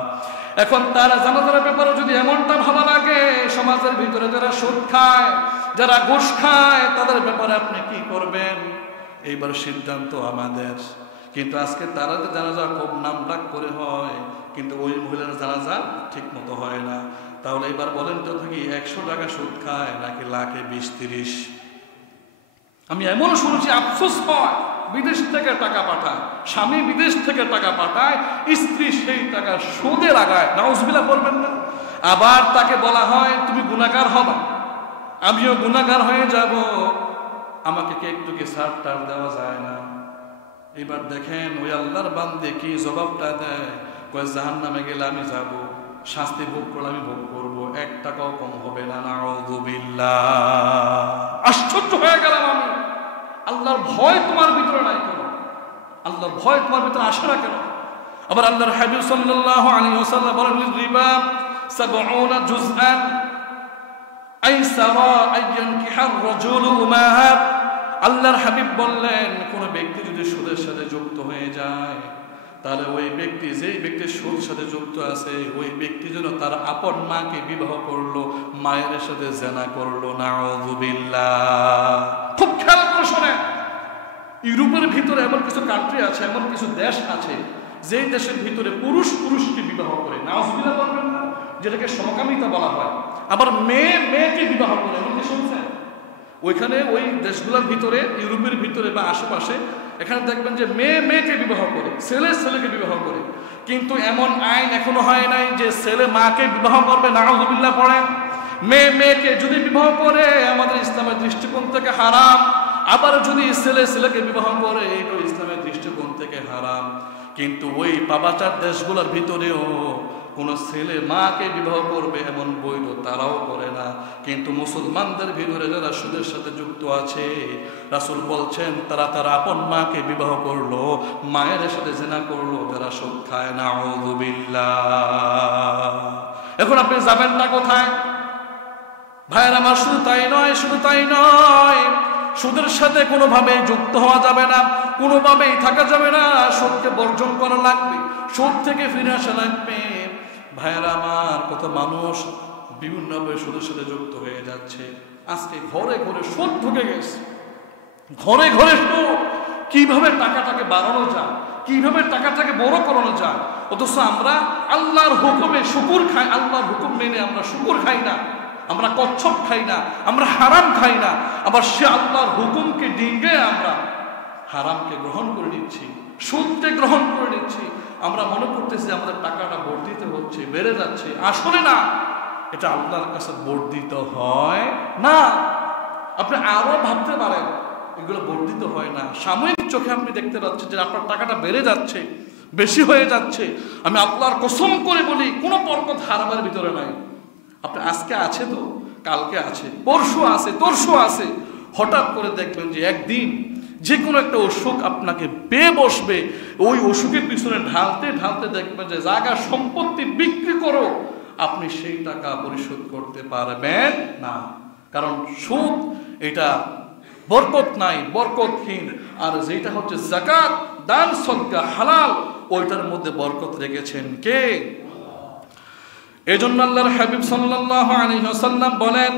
এখন তারা জানাজার ব্যাপারে যদি এমনটা ভাবা লাগে, সমাজের ভিতরে যারা সুদ খায়, যারা ঘুষ খায় তাদের ব্যাপারে আপনি কি করবেন? এইবার সিদ্ধান্ত আমাদের। কিন্তু আজকে তারা জানাজা খুব নামডাক করে হয়, কিন্তু ওই মহিলার জানাজা ঠিক মতো হয় না। তাহলে এবার বলেন তো কি 100 টাকা সুদ খায় নাকি লাখে 20-30? আমি এমনও শুনেছি আফসোস হয়, বিদেশ থেকে টাকা পাঠায়, স্বামী বিদেশ থেকে টাকা পাঠায়, স্ত্রী সেই টাকা সুদে লাগায়। নাউজুবিল্লাহ বলবেন না? আবার তাকে বলা হয় তুমি গুনাহগার হবা, আমিও গুনাহগার হয়ে যাব, আমাকে কি একটু কি ছাড় টাড় দেওয়া যায় না? এবার দেখেন ওই আল্লাহর বান্দে কি জবাবটা দেয়, কয় জাহান্নামে গেলে আমি যাব, শাস্তি ভোগ করলে আমি ভোগ করবো, 1 টাকাও কম হবে না। নাউযুবিল্লাহ। আশ্চর্য হয়ে গেলাম আমি, আল্লাহর ভয় তোমার ভিতরে নাই কেন? আল্লাহর ভয় তোমার ভিতরে আসে না কেন? আবার আল্লাহর হাবিব সাল্লাল্লাহু আলাইহি ওয়াসাল্লাম বলেন রিবা 70 জুজআন আইসারা আইয়ানকিহার রাজুলু উমাহাত। আল্লাহর হাবিব বললেন কোন ব্যক্তি যদি সুদের সাথে যুক্ত হয়ে যায়, তাহলে ওই ব্যক্তি, যেই ব্যক্তি সুদের সাথে যুক্ত আছে, ওই ব্যক্তি যেন তার আপন মাকে বিবাহ করলো, মায়ের সাথে জিনা করলো। নাউযুবিল্লাহ। খুব খেয়াল করে শোনেন, ইউরোপের ভিতরে এমন কিছু কান্ট্রি আছে, এমন কিছু দেশ আছে, যেই দেশের ভিতরে পুরুষ পুরুষকে বিবাহ করে। নাউযুবিল্লাহ বলবেন না? যেটাকে সমকামিতা বলা হয়। আবার মেয়ে মেয়েকে বিবাহ করে, এমন কি শুনছেন? ওইখানে ওই দেশগুলোর ভিতরে, ইউরোপের ভিতরে বা আশেপাশে, এখানে দেখবেন যে মেয়ে মেয়েকে বিবাহ করে, ছেলে ছেলেকে বিবাহ করে। কিন্তু এমন আইন এখনো হয় নাই যে ছেলে মাকে বিবাহ করবে। নাউযুবিল্লাহ পড়েন। মেয়ে মেয়েকে যদি বিবাহ করে আমাদের ইসলামের দৃষ্টিকোণ থেকে হারাম, আবার যদি ছেলে ছেলেকে বিবাহ করে এটা ইসলামের দৃষ্টিকোণ থেকে হারাম। কিন্তু ওই পাপাচার দেশগুলোর ভিতরেও কোন ছেলে মাকে বিবাহ করবে এমন বৈধ তারাও করে না। কিন্তু মুসলমানদের ভিতরে যারা সুদের সাথে যুক্ত আছে, রাসূল বলছেন তারা তার আপন মাকে বিবাহ করলো, মায়ের সাথে জিনা করলো, যারা সুদ খায়। নাউযুবিল্লাহ। এখন আপনি যাবেন না কোথায়? ভাইয়ের আমার, শুধু তাই নয়, শুধু তাই নয়, সুদের সাথে কোনোভাবে যুক্ত হওয়া যাবে না, কোনোভাবেই থাকা যাবে না। সুদকে বর্জন করা লাগবে, সুদ থেকে ফিরে আসা লাগবে। ভাইয়েরা আমার, কত মানুষ বিভিন্নভাবে সুদের সাথে যুক্ত হয়ে যাচ্ছে। আজকে ঘরে ঘরে সুদ ঢুকে গেছে, ঘরে ঘরে সুদ। কিভাবে টাকাটাকে বাড়ানো যায়, কিভাবে টাকাটাকে বড় করানো যায়, অথচ আমরা আল্লাহর হুকুমে শুকুর খাই, আল্লাহর হুকুম মেনে আমরা শুকুর খাই না, আমরা কচ্ছপ খাই না, আমরা হারাম খাই না। আবার সে আল্লাহর হুকুমকে ডিঙ্গে আমরা হারামকে গ্রহণ করে নিচ্ছি, সুদকে গ্রহণ করে নিচ্ছি। আমরা মনে করতেছি আমাদের টাকাটা বর্ধিত হচ্ছে, বেড়ে যাচ্ছে। আসলে না, এটা আল্লাহর কাছে বর্ধিত হয় না। আপনি আরো ভাবতে পারেন এগুলো বর্ধিত হয় না। সাময়িক চোখে আপনি দেখতে পাচ্ছেন যে আপনার টাকাটা বেড়ে যাচ্ছে, বেশি হয়ে যাচ্ছে। আমি আল্লাহর কসম করে বলি, কোনো বরকত হারামের ভিতরে নাই। আপনি আজকে আছে তো, কালকে আছে, পরশু আছে, তরশু আছে। হঠাৎ করে দেখবেন যে একদিন যে কোনো একটা অসুখ আপনাকে পেয়ে বসবে। ওই অসুখের পিছনে ঢালতে ঢালতে দেখবেন যে জায়গা সম্পত্তি বিক্রি করো, আপনি সেই টাকা পরিশোধ করতে পারবেন না। কারণ সুদ এটা বরকত নাই, বরকতহীন। আর যেটা হচ্ছে যাকাত, দান, সদকা, হালাল, ওইটার মধ্যে বরকত রেখেছেন কে? এজন্য আল্লাহর হাবিব সাল্লাল্লাহু আলাইহি ওয়াসাল্লাম বলেন,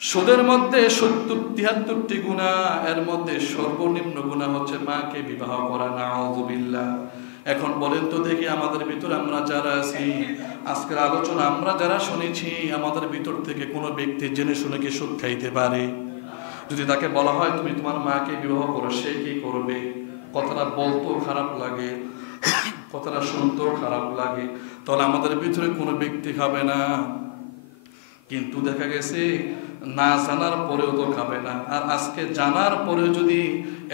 সুদের মধ্যে ৭০-৭৩টি গুনাহ, এর মধ্যে সর্বনিম্ন গুনাহ হচ্ছে মাকে বিবাহ করা। নাউযুবিল্লাহ। এখন বলেন তো দেখি, আমাদের ভিতরে আমরা যারা আছি, আজকের আলোচনা আমরা যারা শুনেছি, আমাদের ভিতর থেকে কোনো ব্যক্তি জেনে শুনে কি সুদ খাইতে পারে? যদি তাকে বলা হয় তুমি তোমার মাকে বিবাহ করো, সে কি করবে? কথাটা বলতেও খারাপ লাগে, কথাটা শুনতেও খারাপ লাগে। তাহলে আমাদের ভিতরে কোনো ব্যক্তি খাবে না, কিন্তু দেখা গেছে না জানার পরেও তো খাবে না। আর আজকে জানার পরেও যদি,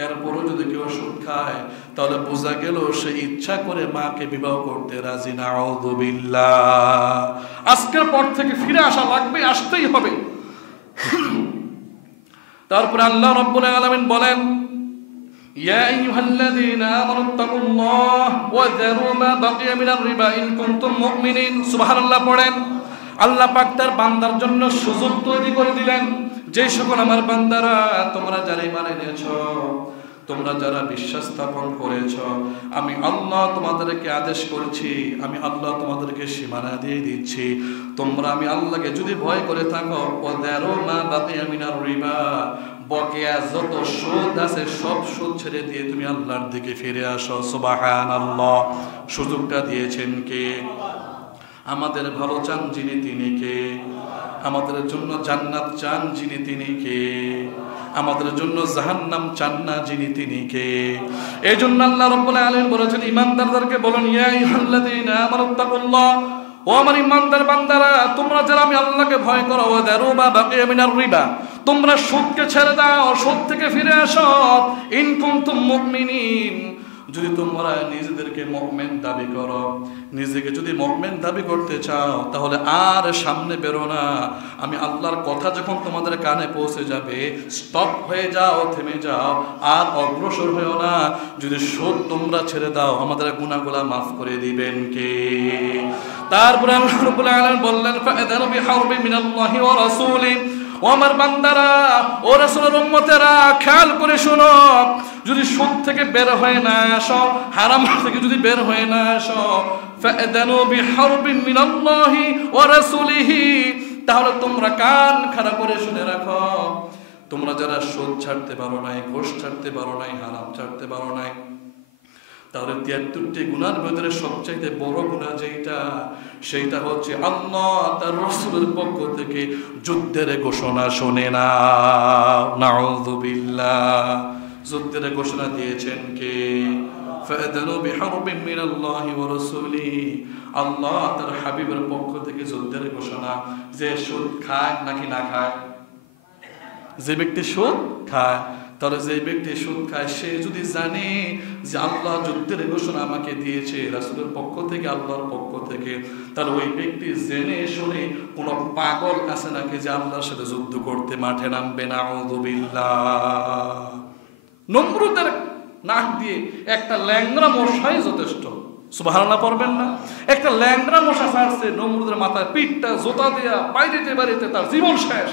এরপরেও যদি কেউ সুদ খায়, তাহলে বোঝা গেল সে ইচ্ছা করে মাকে বিবাহ করতে রাজি। নাউযুবিল্লাহ। আজকের পর থেকে ফিরে আসা লাগবে, আসতেই হবে। তারপরে আল্লাহ রাব্বুল আলামিন বলেন, ইয়া আইয়ুহাল্লাযীনা আমানুত্তাকুল্লাহ ওয়া যারু মা বাকিয়া মিনার রিবা ইন কুনতুম মুমিনিন। সুবহানাল্লাহ পড়েন। আল্লাহ পাক তার বান্দার জন্য সুযোগ তৈরি করে দিলেন, যে সকল আমার বান্দারা তোমরা যারা ঈমান এনেছো, তোমরা যারা বিশ্বাস স্থাপন করেছ, আমি আল্লাহ তোমাদেরকে আদেশ করছি, আমি আল্লাহ তোমাদেরকে সীমানা দিয়ে দিচ্ছি, তোমরা আমি আল্লাহকে যদি ভয় করে থাকো, ওয়াদারু মা বাকিয়া মিনার রিবা, বকেয়া যত সুদ আছে সব সুদ ছেড়ে দিয়ে তুমি আল্লাহর দিকে ফিরে আসো। সুবহানাল্লাহ। সুযোগটা দিয়েছেন কে? আমাদের ভালো চান যিনি, তিনি কে? আমাদের জন্য জান্নাত চান যিনি, তিনি কে? আমাদের জন্য জাহান্নাম চান না যিনি, তিনি কে? এই জন্য আল্লাহ রাব্বুল আলামিন বলেছেন, ইমানদারদেরকে বলেন, ইয়া আইয়ুহাল্লাযীনা আমানুত্তাকুল্লাহ, ও আমার ইমানদার বান্দারা, তোমরা যারা আমি আল্লাহকে ভয় করো, ওয়াদারু মা বাকিয়া মিনার রিবা, তোমরা সুদকে ছেড়ে দাও, সুদ থেকে ফিরে আসো। ইন কুনতুম মুমিনিন, যদি তোমরা নিজেদেরকে মুমিন দাবি করো, নিজেকে যদি মুমিন দাবি করতে চাও, তাহলে আর সামনে বেরো না। আমি আল্লাহর কথা যখন তোমাদের কানে পৌঁছে যাবে, স্টপ হয়ে যাও, থেমে যাও, আর অগ্রসর হয়েও না। যদি সুদ তোমরা ছেড়ে দাও, আমাদের গুনাহগুলো মাফ করে দিবেন কে? তারপরে আল্লাহ রাব্বুল আলামিন বললেন, ফাআযানু বিহারবিন মিনাল্লাহি ওয়া রাসূলিহি, ও আমার বান্দারা, ও রাসূলের উম্মতেরা, খেয়াল করে শোনো, যদি সুদ থেকে বের হয়ে না আসো, হারাম থেকে যদি বের হয়ে না আসো, ফাআযানু বিহারবিন মিনাল্লাহি ওয়া রাসূলিহি, তাহলে তোমরা কান খাড়া করে শুনে রাখো, তোমরা যারা সুদ ছাড়তে পারো নাই, ঘুষ ছাড়তে পারো নাই, হারাম ছাড়তে পারো নাই, তাহলে ৭৩টি গুনার ভিতরে সবচাইতে বড় গুনাহ যেটা, সেইটা হচ্ছে আল্লাহ তার রাসূলের পক্ষ থেকে যুদ্ধের ঘোষণা শুনে না। নাউযুবিল্লাহ। যুদ্ধের ঘোষণা দিয়েছেন কে? ফাআযানু বিহারবিন মিনাল্লাহি ওয়া রাসূলিহি, আল্লাহ তার হাবিবের পক্ষ থেকে যুদ্ধের ঘোষণা। যে সুদ খায় নাকি না খায়? যে ব্যক্তি সুদ খায়, তাহলে যে ব্যক্তি সুদ খায়, সে যদি জানে যে আল্লাহ যুদ্ধের ঘোষণা আমাকে দিয়েছে রাসূলের পক্ষ থেকে, আল্লাহর পক্ষ থেকে, তাহলে ওই ব্যক্তি জেনে শুনে কোনো পাগল আছে নাকি যে আল্লাহর সাথে যুদ্ধ করতে মাঠে নামবে? নাউযুবিল্লাহ। নমরুদের নাক দিয়ে একটা ল্যাংড়া মশাই যথেষ্ট। সুবহানাল্লাহ পড়বেন না? একটা ল্যাংড়া মশা ছাড়ছে নমরুদের মাথায়, পিঠটা জোতা দিয়া বাইরেতে বাড়িতে তার জীবন শেষ।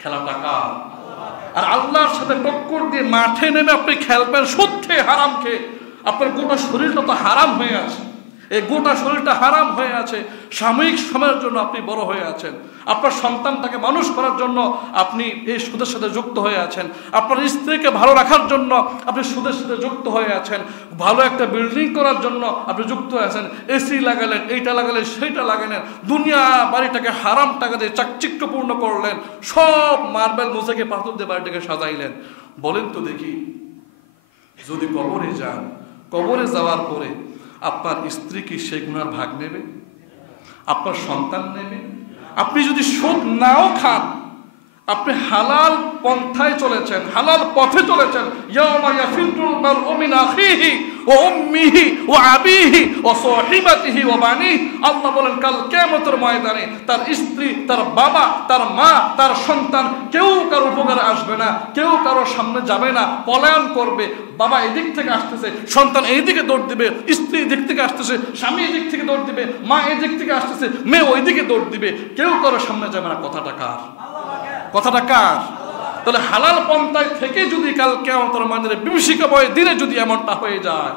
খেলাটা কার? আর আল্লাহর সাথে টক্কর দিয়ে মাঠে নেমে আপনি খেলবেন সুদ খেয়ে, হারাম খেয়ে। আপনার গোটা শরীরটা তো হারাম হয়ে আছে, এই গোটা শরীরটা হারাম হয়ে আছে। সাময়িক সময়ের জন্য আপনি বড় হয়ে আছেন, আপনার সন্তানটাকে মানুষ করার জন্য আপনি এই সুদের সাথে যুক্ত হয়ে আছেন, আপনার স্ত্রীকে ভালো রাখার জন্য আপনি সুদের সাথে যুক্ত হয়ে আছেন, ভালো একটা বিল্ডিং করার জন্য আপনি যুক্ত হয়ে আছেন, এসি লাগালেন, এইটা লাগালেন, সেইটা লাগালেন, দুনিয়া বাড়িটাকে হারাম টাকা দিয়ে চাকচিক্যপূর্ণ করলেন, সব মার্বেল মুছেকে পাথর দিয়ে বাড়িটাকে সাজাইলেন। বলেন তো দেখি, যদি কবরে যান, কবরে যাওয়ার পরে আপনার স্ত্রী কি সেই গুনার ভাগ নেবে? আপনার সন্তান নেবে? আপনি যদি সুদ নাও খান, আপনি হালাল পন্থায় চলেছেন, হালাল পথে চলেছেন। ইয়াউমা ইয়াফিরুল মারউ মিন আখিহি ওয়া উম্মিহি ওয়া আবিহি ওয়া সাহিবাতিহি ওয়া বানিহি, আল্লাহ বলেন কাল কিয়ামতের ময়দানে তার স্ত্রী, তার বাবা, তার মা, তার সন্তান কেউ কারো উপকারে আসবে না, কেউ কারো সামনে যাবে না, পলায়ন করবে। বাবা এদিক থেকে আসতেছে, সন্তান এই দিকে দৌড় দিবে, স্ত্রী এদিক থেকে আসতেছে, স্বামী এদিক থেকে দৌড় দিবে, মা এদিক থেকে আসতেছে, মেয়ে ওই দিকে দৌড় দিবে, কেউ কারো সামনে যাবে না। কথাটা কার? কথাটা কার? তাহলে হালাল পন্থায় থেকে যদি কাল কিয়ামতের ময়দানে বিভীষিকাময় দিনে যদি এমনটা হয়ে যায়,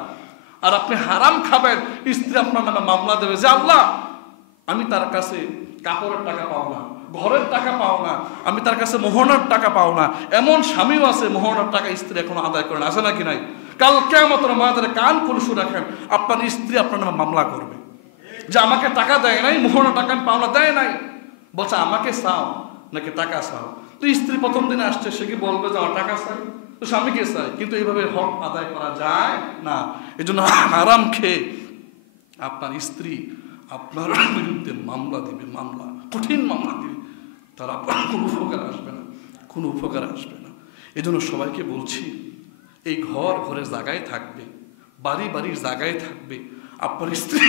আর আপনি হারাম খাবেন, স্ত্রী আপনার নামে মামলা দেবে যে আল্লাহ আমি তার কাছে কাপড়ের টাকা পাও না, ঘরের টাকা পাও না, আমি তার কাছে মোহনার টাকা পাও না। এমন স্বামীও আছে মোহনার টাকা স্ত্রী এখনো আদায় করে না, আছে নাকি নাই? কাল কিয়ামতের ময়দানে কান খুলে রাখেন, আপনার স্ত্রী আপনার নামে মামলা করবে যে আমাকে টাকা দেয় নাই, মোহনার টাকা পাওনা দেয় নাই, বলছে আমাকে চাও নাকি টাকা চাও। তো স্ত্রী প্রথম দিনে আসছে, সে কি বলবে যে আমার টাকা চাই? তো স্বামীকে চাই, কিন্তু এইভাবে হক আদায় করা যায় না। এই জন্য হারাম খেয়ে আপনার স্ত্রী আপনার বিরুদ্ধে মামলা দিবে, মামলা, কঠিন মামলা দিবে, তার আপনার কোনো উপকার আসবে না, কোনো উপকার আসবে না। এই জন্য সবাইকে বলছি, এই ঘর ঘরের জায়গায় থাকবে, বাড়ি বাড়ির জায়গায় থাকবে, আপনার স্ত্রী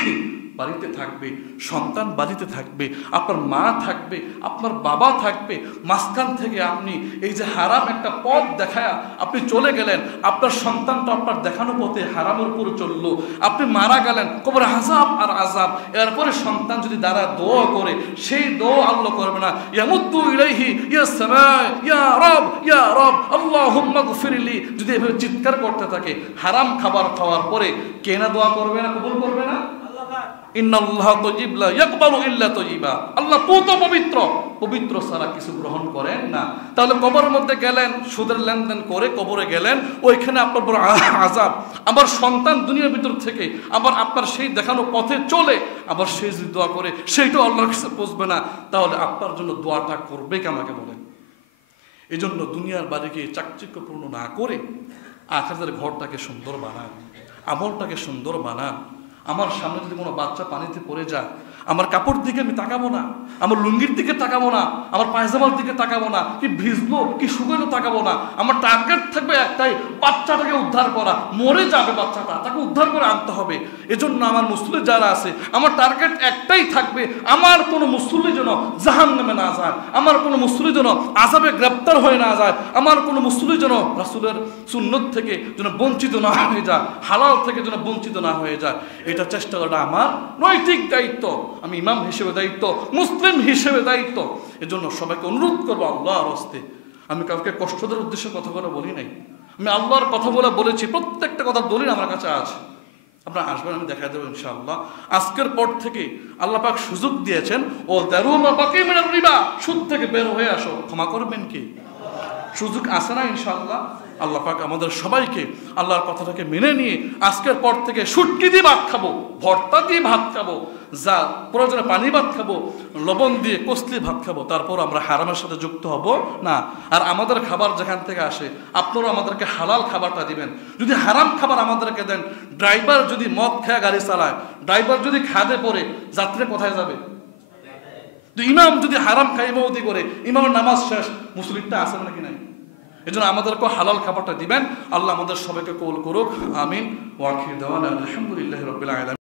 বাড়িতে থাকবে, সন্তান বাড়িতে থাকবে, আপনার মা থাকবে, আপনার বাবা থাকবে, মাঝখান থেকে আপনি এই যে হারাম একটা পথ দেখায় আপনি চলে গেলেন, আপনার সন্তান তো আপনার দেখানো পথে হারামের উপরে চললো, আপনি মারা গেলেন, কবরে আযাব আর আযাব। এরপরে সন্তান যদি দ্বারা দোয়া করে, সেই দোয়া আল্লাহ করবে না, ইয়ামুদ্দু ইলাইহি ইয়া সামা ইয়া রব আল্লাহুম্মা গফিরলি, যদি এভাবে চিৎকার করতে থাকে হারাম খাবার খাওয়ার পরে, কে না দোয়া করবে না, কবুল করবে না? ইন্নাল্লাহা তাইয়্যিব লা ইয়াকবালু ইল্লা তাইয়্যিবা, আল্লাহ পুত পবিত্র, পবিত্র ছাড়া কিছু গ্রহণ করেন না। তাহলে কবরের মধ্যে গেলেন, সুদের লেনদেন করে কবরে গেলেন, ওইখানে আপনার বড় আযাব। আবার সন্তান দুনিয়ার ভিতর থেকে আবার আপনার সেই দেখানো পথে চলে, আবার সে যদি দোয়া করে সেইটাও আল্লাহর কাছে পৌঁছবে না, তাহলে আপনার জন্য দোয়াটা করবে কে আমাকে বলেন? এই জন্য দুনিয়ার বাড়িকে চাকচিক্যপূর্ণ না করে আখিরাতের ঘরটাকে সুন্দর বানান, আমলটাকে সুন্দর বানান। আমার সামনে যদি কোনো বাচ্চা পানিতে পড়ে যায়, আমার কাপড় দিকে আমি তাকাবো না, আমার লুঙ্গির দিকে তাকাবো না, আমার পায়জামার দিকে তাকাবো না, কি ভিজলো কি শুকানো তাকাবো না। আমার টার্গেট থাকবে একটাই, বাচ্চাটাকে উদ্ধার করা। মরে যাবে বাচ্চাটা, তাকে উদ্ধার করে আনতে হবে। এজন্য আমার মুসলিম যারা আছে, আমার টার্গেট একটাই থাকবে, আমার কোনো মুসল্লি যেন জাহান্নামে না যায়, আমার কোনো মুসল্লি যেন আযাবে গ্রেপ্তার হয়ে না যায়, আমার কোনো মুসল্লি যেন রাসূলের সুন্নত থেকে যেন বঞ্চিত না হয়ে যায়, হালাল থেকে যেন বঞ্চিত না হয়ে যায়। এটা চেষ্টা করাটা আমার নৈতিক দায়িত্ব, আমি ইমাম হিসেবে দায়িত্ব, মুসলিম হিসেবে দায়িত্ব। এজন্য সবাইকে অনুরোধ করবো আল্লাহর হস্তে, আমি কাউকে কষ্ট দেওয়ার উদ্দেশ্যে কথা বলে বলি নাই, আমি আল্লাহর কথা বলে বলেছি। প্রত্যেকটা কথার দলিল আমার কাছে আছে, আপনারা আসবেন, আমি দেখা দেবো ইনশাআল্লাহ। আজকের পর থেকে আল্লাহ পাক সুযোগ দিয়েছেন, ও দারু মা বাকি মিনার রিবা, সুদ থেকে বের হয়ে আসো, ক্ষমা করবেন কি? সুযোগ আছে না ইনশাআল্লাহ? আল্লাহ পাক আমাদের সবাইকে আল্লাহর কথাটাকে মেনে নিয়ে আজকের পর থেকে শুটকি দিয়ে ভাত খাবো, ভর্তা দিয়ে ভাত খাবো, যা প্রয়োজনে পানি ভাত খাবো, লবণ দিয়ে কসলি ভাত খাবো, তারপর আমরা হারামের সাথে যুক্ত হব না। আর আমাদের খাবার যেখান থেকে আসে আপনারাও আমাদেরকে হালাল খাবারটা দিবেন। যদি হারাম খাবার আমাদেরকে দেন, ড্রাইভার যদি মদ খেয়ে গাড়ি চালায়, ড্রাইভার যদি খাদে পড়ে, যাত্রী কোথায় যাবে? ইমাম যদি হারাম খায় ইমামতি করে, ইমামের নামাজ শেষ, মুসলিমটা আছে নাকি নাই? এই জন্য আমাদেরকে হালাল খাবারটা দিবেন। আল্লাহ আমাদের সবাইকে কবুল করুক, আমিন। ওয়া আখিরু দাওয়ানা আলহামদুলিল্লাহি রাব্বিল আলামিন।